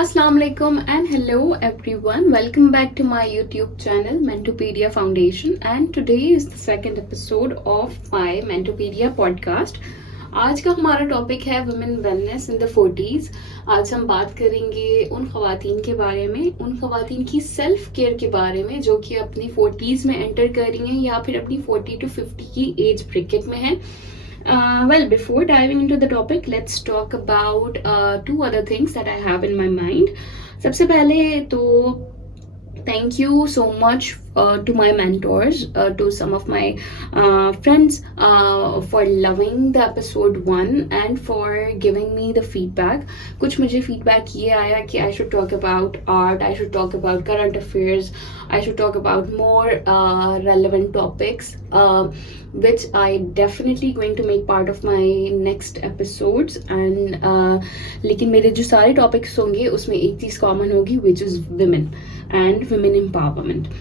Assalamu alaikum and hello everyone. Welcome back to my YouTube channel Mentopedia Foundation, and today is the second episode of my Mentopedia podcast. आज का हमारा topic है women wellness in the 40s। आज हम बात करेंगे उन ख़वातीन के बारे में, उन ख़वातीन की सेल्फ केयर के बारे में जो कि अपनी 40s में एंटर कर रही हैं या फिर अपनी 40 to 50 की एज ब्रैकेट में हैं। Well, before diving into the topic, let's talk about two other things that I have in my mind. सबसे पहले तो thank you so much to my mentors, to some of my friends for loving the episode 1 and for giving me the feedback. कुछ मुझे feedback ये आया कि I should talk about art, I should talk about current affairs, I should talk about more relevant topics, which I definitely going to make part of my next episodes. And लेकिन मेरे जो सारे topics होंगे उसमें एक चीज़ common होगी, which is women and women empowerment.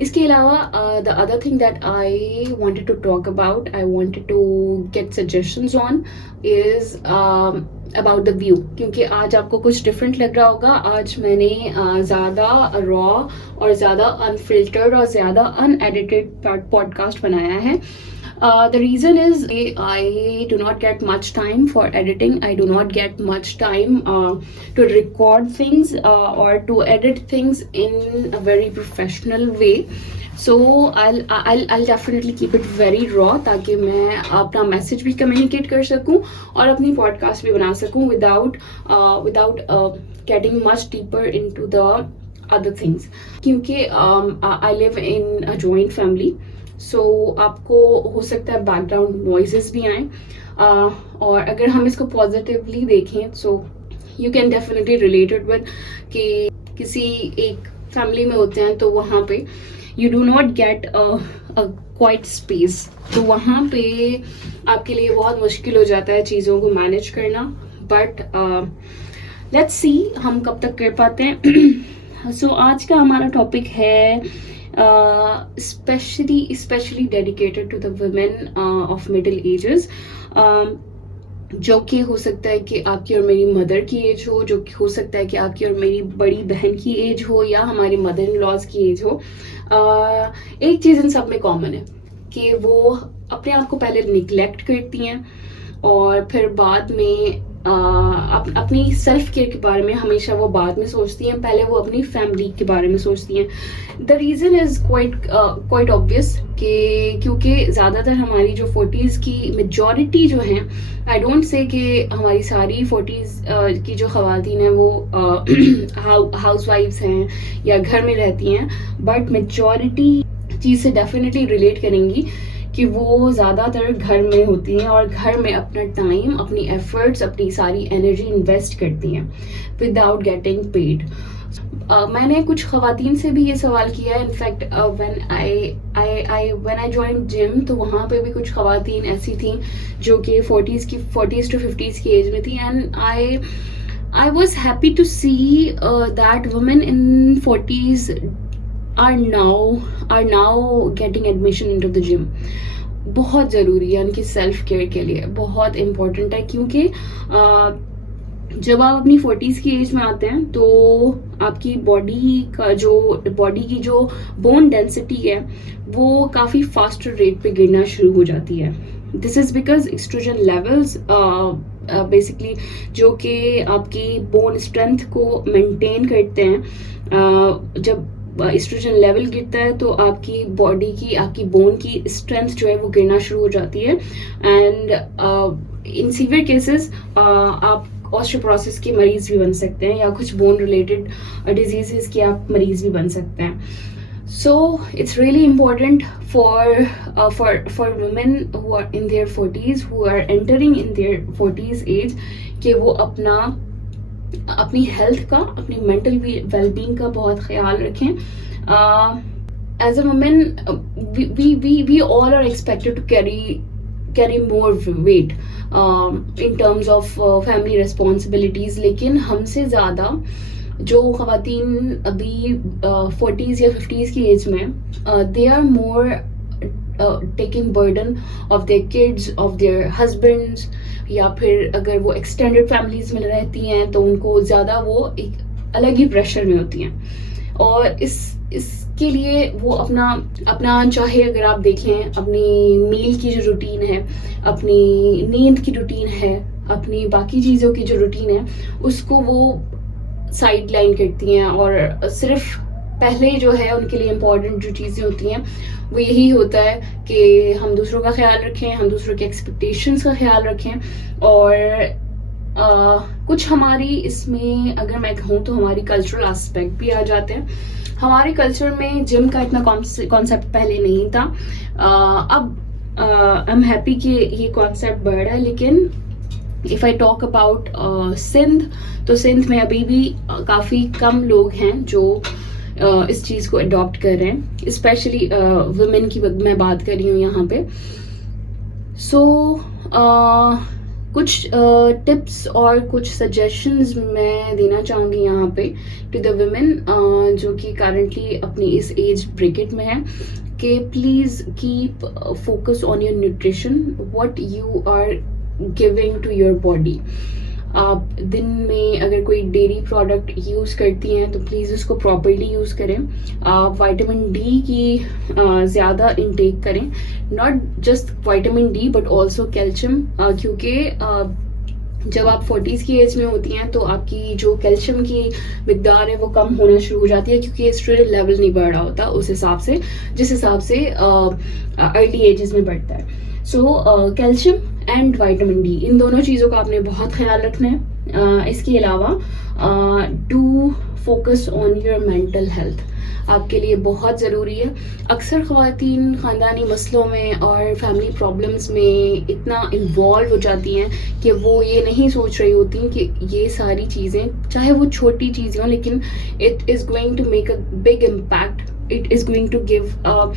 इसके अलावा the other thing that I wanted to talk about, I wanted to get suggestions on is about the view, क्योंकि आज आपको कुछ different लग रहा होगा. आज मैंने ज़्यादा raw और ज़्यादा unfiltered और ज़्यादा unedited podcast बनाया है. The reason is I do not get much time for editing. I do not get much time to record things or to edit things in a very professional way. So I'll definitely keep it very raw ताकि मैं अपना message भी communicate कर सकूं और अपनी podcast भी बना सकूं without getting much deeper into the other things. क्योंकि I live in a joint family. सो आपको हो सकता है बैकग्राउंड नॉइजेस भी आए, और अगर हम इसको पॉजिटिवली देखें so you can definitely related with कि किसी एक फैमिली में होते हैं तो वहाँ पे you do not get a quite space, तो वहाँ पे आपके लिए बहुत मुश्किल हो जाता है चीज़ों को मैनेज करना. बट लेट्स सी हम कब तक कर पाते हैं. सो आज का हमारा टॉपिक है especially dedicated to the women of middle ages, जो कि हो सकता है कि आपकी और मेरी मदर की एज हो, जो कि हो सकता है कि आपकी और मेरी बड़ी बहन की एज हो या हमारी मदर इन लॉज की एज हो. एक चीज़ इन सब में कॉमन है कि वो अपने आप को पहले निगलेक्ट करती हैं और फिर बाद में अपनी सेल्फ केयर के बारे में हमेशा वो बाद में सोचती हैं. पहले वो अपनी फैमिली के बारे में सोचती हैं. The reason is quite obvious कि क्योंकि ज़्यादातर हमारी जो 40s की मेजॉरिटी जो हैं, आई डोंट से कि हमारी सारी 40s की जो ख़वातीन हैं वो हाउस वाइफ्स हैं या घर में रहती हैं, बट मेजॉरिटी चीज़ से डेफिनेटली रिलेट करेंगी कि वो ज़्यादातर घर में होती हैं और घर में अपना टाइम, अपनी एफर्ट्स, अपनी सारी एनर्जी इन्वेस्ट करती हैं विदाउट गेटिंग पेड. मैंने कुछ ख़वातीन से भी ये सवाल किया है. In fact when I join gym तो वहाँ पे भी कुछ ख़वातीन ऐसी थी जो कि 40s to 50s की एज में थी. And I was happy to see that women in 40s are now getting admission into the gym. बहुत ज़रूरी है उनकी सेल्फ केयर के लिए, बहुत इम्पोर्टेंट है. क्योंकि जब आप अपनी 40s की एज में आते हैं तो आपकी बॉडी की जो बोन डेंसिटी है वो काफ़ी फास्टर रेट पे गिरना शुरू हो जाती है. This is because estrogen levels basically जो कि आपकी बोन स्ट्रेंथ को मेंटेन करते हैं, जब एस्ट्रोजन लेवल गिरता है तो आपकी बॉडी की, आपकी बोन की स्ट्रेंथ जो है वो गिरना शुरू हो जाती है. एंड इन सीवियर केसेस आप ऑस्टियोपोरोसिस के मरीज भी बन सकते हैं या कुछ बोन रिलेटेड डिजीजेस के आप मरीज भी बन सकते हैं. So it's really important for women who are in their 40s, who are entering in their 40s age, कि वो अपनी हेल्थ का, अपनी मेंटल वेलबींग का बहुत ख्याल रखें. As a women we all are expected to carry more weight in terms of family responsibilities, लेकिन हमसे ज़्यादा जो ख़वातीन अभी 40s या 50s की एज में, they are more taking burden of their kids, of their husbands, या फिर अगर वो एक्सटेंडेड फैमिलीज में रहती हैं तो उनको ज़्यादा वो एक अलग ही प्रेशर में होती हैं। और इसके लिए वो अपना चाहे अगर आप देखें अपनी मील की जो रूटीन है, अपनी नींद की रूटीन है, अपनी बाकी चीज़ों की जो रूटीन है, उसको वो साइड लाइन करती हैं और सिर्फ पहले जो है उनके लिए इम्पोर्टेंट जो चीज़ें होती हैं वो यही होता है कि हम दूसरों का ख्याल रखें, हम दूसरों के एक्सपेक्टेशंस का ख्याल रखें। और कुछ हमारी इसमें अगर मैं कहूँ तो हमारी कल्चरल एस्पेक्ट भी आ जाते हैं। हमारे कल्चर में जिम का इतना कॉन्सेप्ट पहले नहीं था। अब आई एम हैप्पी कि ये कॉन्सेप्ट बढ़ रहा है, लेकिन if I talk about Sindh, तो सिंध में अभी भी काफ़ी कम लोग हैं जो इस चीज़ को अडॉप्ट कर रहे हैं, स्पेशली वुमेन की मैं बात कर रही हूँ यहाँ पे। सो कुछ टिप्स और कुछ सजेशंस मैं देना चाहूँगी यहाँ पे टू द वुमेन जो कि करंटली अपनी इस एज ब्रैकेट में है, कि please keep focus on your nutrition, what you are giving to your body. आप दिन में अगर कोई डेयरी प्रोडक्ट यूज़ करती हैं तो प्लीज़ उसको प्रॉपर्ली यूज़ करें। आप विटामिन डी की ज़्यादा इंटेक करें, not just vitamin D but also calcium, क्योंकि जब आप 40s की एज में होती हैं तो आपकी जो कैल्शियम की मिकदार है वो कम होना शुरू हो जाती है, क्योंकि एस्ट्रोजन लेवल नहीं बढ़ रहा होता उस हिसाब से जिस हिसाब से अर्ली एजेस में बढ़ता है। So calcium and vitamin D, इन दोनों चीज़ों का आपने बहुत ख्याल रखना है। इसके अलावा do focus on your mental health, आपके लिए बहुत ज़रूरी है। अक्सर ख़वातीन ख़ानदानी मसलों में और फैमिली प्रॉब्लम्स में इतना इन्वॉल्व हो जाती हैं कि वो ये नहीं सोच रही होती कि ये सारी चीज़ें, चाहे वो छोटी चीज़ें हों, लेकिन it is going to make a big impact, it is going to give a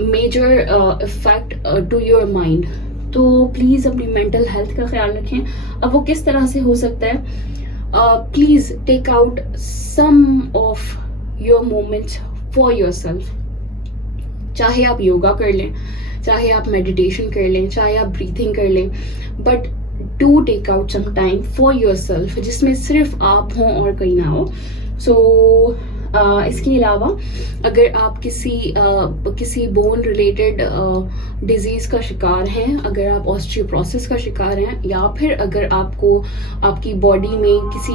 major effect to your mind. तो प्लीज़ अपनी मेंटल हेल्थ का ख्याल रखें। अब वो किस तरह से हो सकता है? Please take out some of your moments for yourself. चाहे आप योगा कर लें, चाहे आप मेडिटेशन कर लें, चाहे आप ब्रीथिंग कर लें, but do take out some time for yourself, जिसमें सिर्फ आप हों और कोई ना हो। सो इसके अलावा अगर आप किसी बोन रिलेटेड डिजीज़ का शिकार हैं, अगर आप ऑस्टियोपोरोसिस का शिकार हैं, या फिर अगर आपको आपकी बॉडी में किसी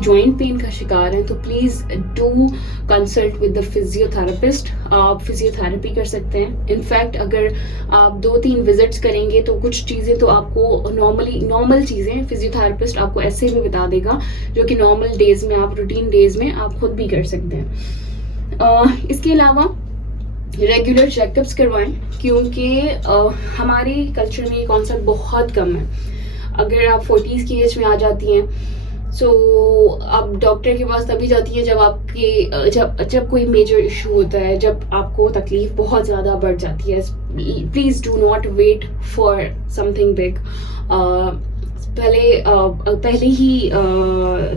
जॉइंट पेन का शिकार हैं, तो please do consult with the physiotherapist. आप फिजियोथेरेपी कर सकते हैं। इनफैक्ट अगर आप 2-3 विजिट्स करेंगे तो कुछ चीज़ें तो आपको नॉर्मल चीज़ें फिजियोथेरेपिस्ट आपको ऐसे भी बता देगा, जो कि नॉर्मल डेज में आप रूटीन डेज में आप खुद भी कर सकते हैं। इसके अलावा रेगुलर चेकअप्स करवाएं, क्योंकि हमारे कल्चर में ये कॉन्सेप्ट बहुत कम है। अगर आप 40s की एज में आ जाती हैं, सो आप डॉक्टर के पास तभी जाती हैं जब कोई मेजर इशू होता है, जब आपको तकलीफ बहुत ज़्यादा बढ़ जाती है। Please do not wait for something big. पहले ही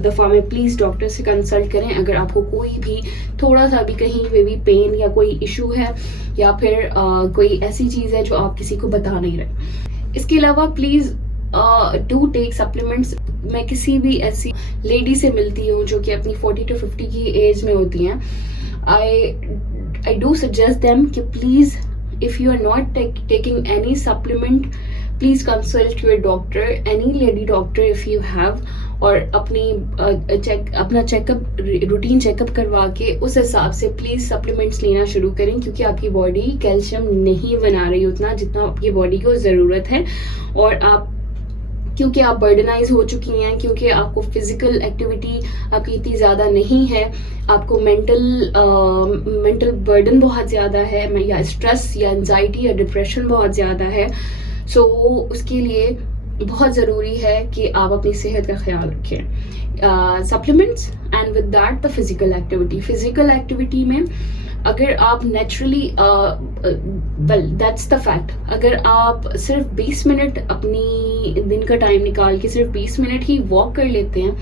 दफ़ा में प्लीज़ डॉक्टर से कंसल्ट करें अगर आपको कोई भी थोड़ा सा भी कहीं पे भी पेन या कोई इशू है, या फिर कोई ऐसी चीज़ है जो आप किसी को बता नहीं रहे। इसके अलावा प्लीज़ डू टेक सप्लीमेंट्स। मैं किसी भी ऐसी लेडी से मिलती हूँ जो कि अपनी 40 to 50 की एज में होती हैं, आई डू सजेस्ट देम कि please if you are not taking any supplement, please consult your doctor, any lady doctor if you have, और अपना चेकअप, रूटीन चेकअप करवा के उस हिसाब से प्लीज़ सप्लीमेंट्स लेना शुरू करें, क्योंकि आपकी बॉडी कैल्शियम नहीं बना रही उतना जितना आपकी बॉडी को ज़रूरत है। और क्योंकि आप बर्डनाइज हो चुकी हैं, क्योंकि आपको फिजिकल एक्टिविटी आपकी इतनी ज़्यादा नहीं है, आपको मेंटल बर्डन बहुत ज़्यादा है, या स्ट्रेस या एंजाइटी या डिप्रेशन बहुत ज़्यादा है। सो उसके लिए बहुत ज़रूरी है कि आप अपनी सेहत का ख्याल रखें। Supplements and with that the physical activity में अगर आप नेचुरली दैट्स द फैक्ट, अगर आप सिर्फ 20 मिनट अपनी दिन का टाइम निकाल के सिर्फ 20 मिनट ही वॉक कर लेते हैं,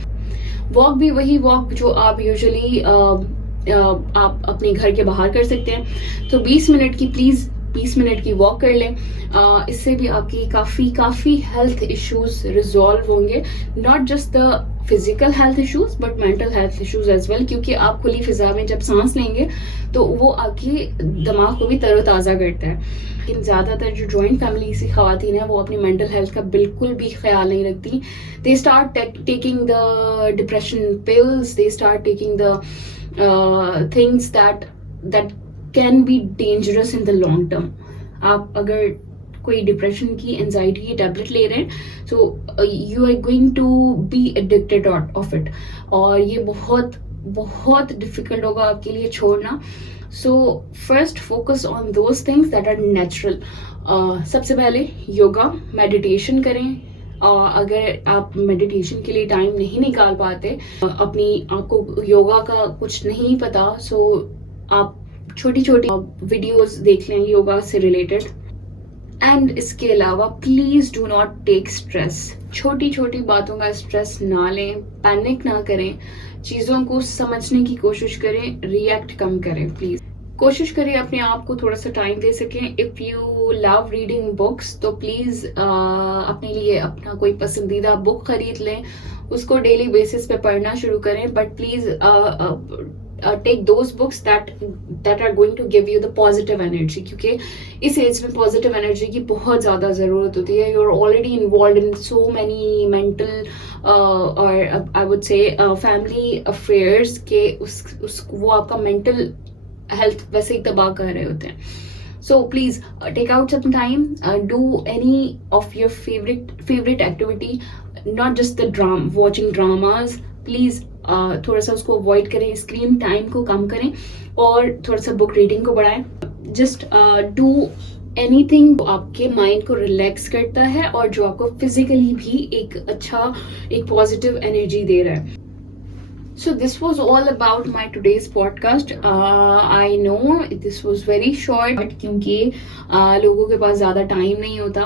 वॉक भी वही वॉक जो आप यूजुअली आप अपने घर के बाहर कर सकते हैं, तो 20 मिनट की प्लीज़ 20 मिनट की वॉक कर लें, इससे भी आपकी काफ़ी हेल्थ इश्यूज रिजॉल्व होंगे, not just the physical health issues but mental health issues as well, क्योंकि आप खुली फिजा में जब सांस लेंगे तो वो आपके दिमाग को भी तरोताज़ा करता है। लेकिन ज़्यादातर जो जॉइंट फैमिली की ख़वातीन हैं वो अपनी मेंटल हेल्थ का बिल्कुल भी ख्याल नहीं रखती. They start taking the depression pills, they start taking the things that can be dangerous in the long term. आप अगर कोई डिप्रेशन की एंजाइटी की टैबलेट ले रहे हैं so you are going to be addicted of it, और ये बहुत बहुत डिफिकल्ट होगा आपके लिए छोड़ना. So first focus on those things that are natural. सबसे पहले योगा मेडिटेशन करें. अगर आप मेडिटेशन के लिए टाइम नहीं निकाल पाते, आपको योगा का कुछ नहीं पता, सो आप छोटी छोटी वीडियोस देख लें योगा से रिलेटेड. एंड इसके अलावा please do not take stress. छोटी छोटी बातों का स्ट्रेस ना लें, पैनिक ना करें, चीज़ों को समझने की कोशिश करें, रिएक्ट कम करें. प्लीज कोशिश करें अपने आप को थोड़ा सा टाइम दे सकें. If you love reading books तो प्लीज़ अपने लिए अपना कोई पसंदीदा बुक खरीद लें, उसको डेली बेसिस पे पढ़ना शुरू करें. But please take those books that are going to give you the positive energy, क्योंकि इस एज में पॉजिटिव एनर्जी की बहुत ज़्यादा ज़रूरत होती है. You are already involve in so many mental और I would say family affairs के वो आपका मेंटल हेल्थ वैसे ही तबाह कर रहे होते हैं. So please take out some time, do any of your favorite activity, not just the watching dramas. Please थोड़ा सा उसको अवॉइड करें, स्क्रीन टाइम को कम करें और थोड़ा सा बुक रीडिंग को बढ़ाएं. जस्ट डू एनीथिंग जो आपके माइंड को रिलैक्स करता है और जो आपको फिजिकली भी एक पॉजिटिव एनर्जी दे रहा है. So this was all about my today's podcast. I know this was very short क्योंकि लोगों के पास ज़्यादा टाइम नहीं होता,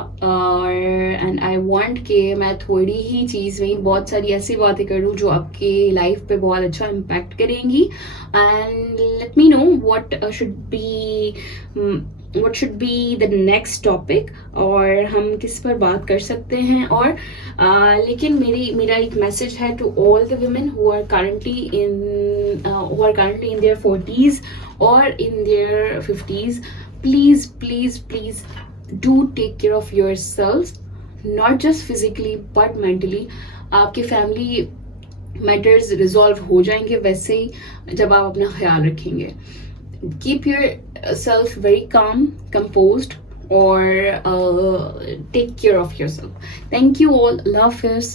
and I want कि मैं थोड़ी ही चीज़ में बहुत सारी ऐसी बातें करूँ जो आपकी लाइफ पे बहुत अच्छा इम्पैक्ट करेंगी. And let me know what should be the next topic, और हम किस पर बात कर सकते हैं. और लेकिन मेरा एक मैसेज है to all the women who are currently in their 40s or in their 50s. Please do take care of yourselves, not just physically but mentally. आपके फैमिली मैटर्स रिजॉल्व हो जाएंगे वैसे ही जब आप अपना ख्याल रखेंगे. Keep yourself very calm, composed, or take care of yourself. Thank you all. Love yous.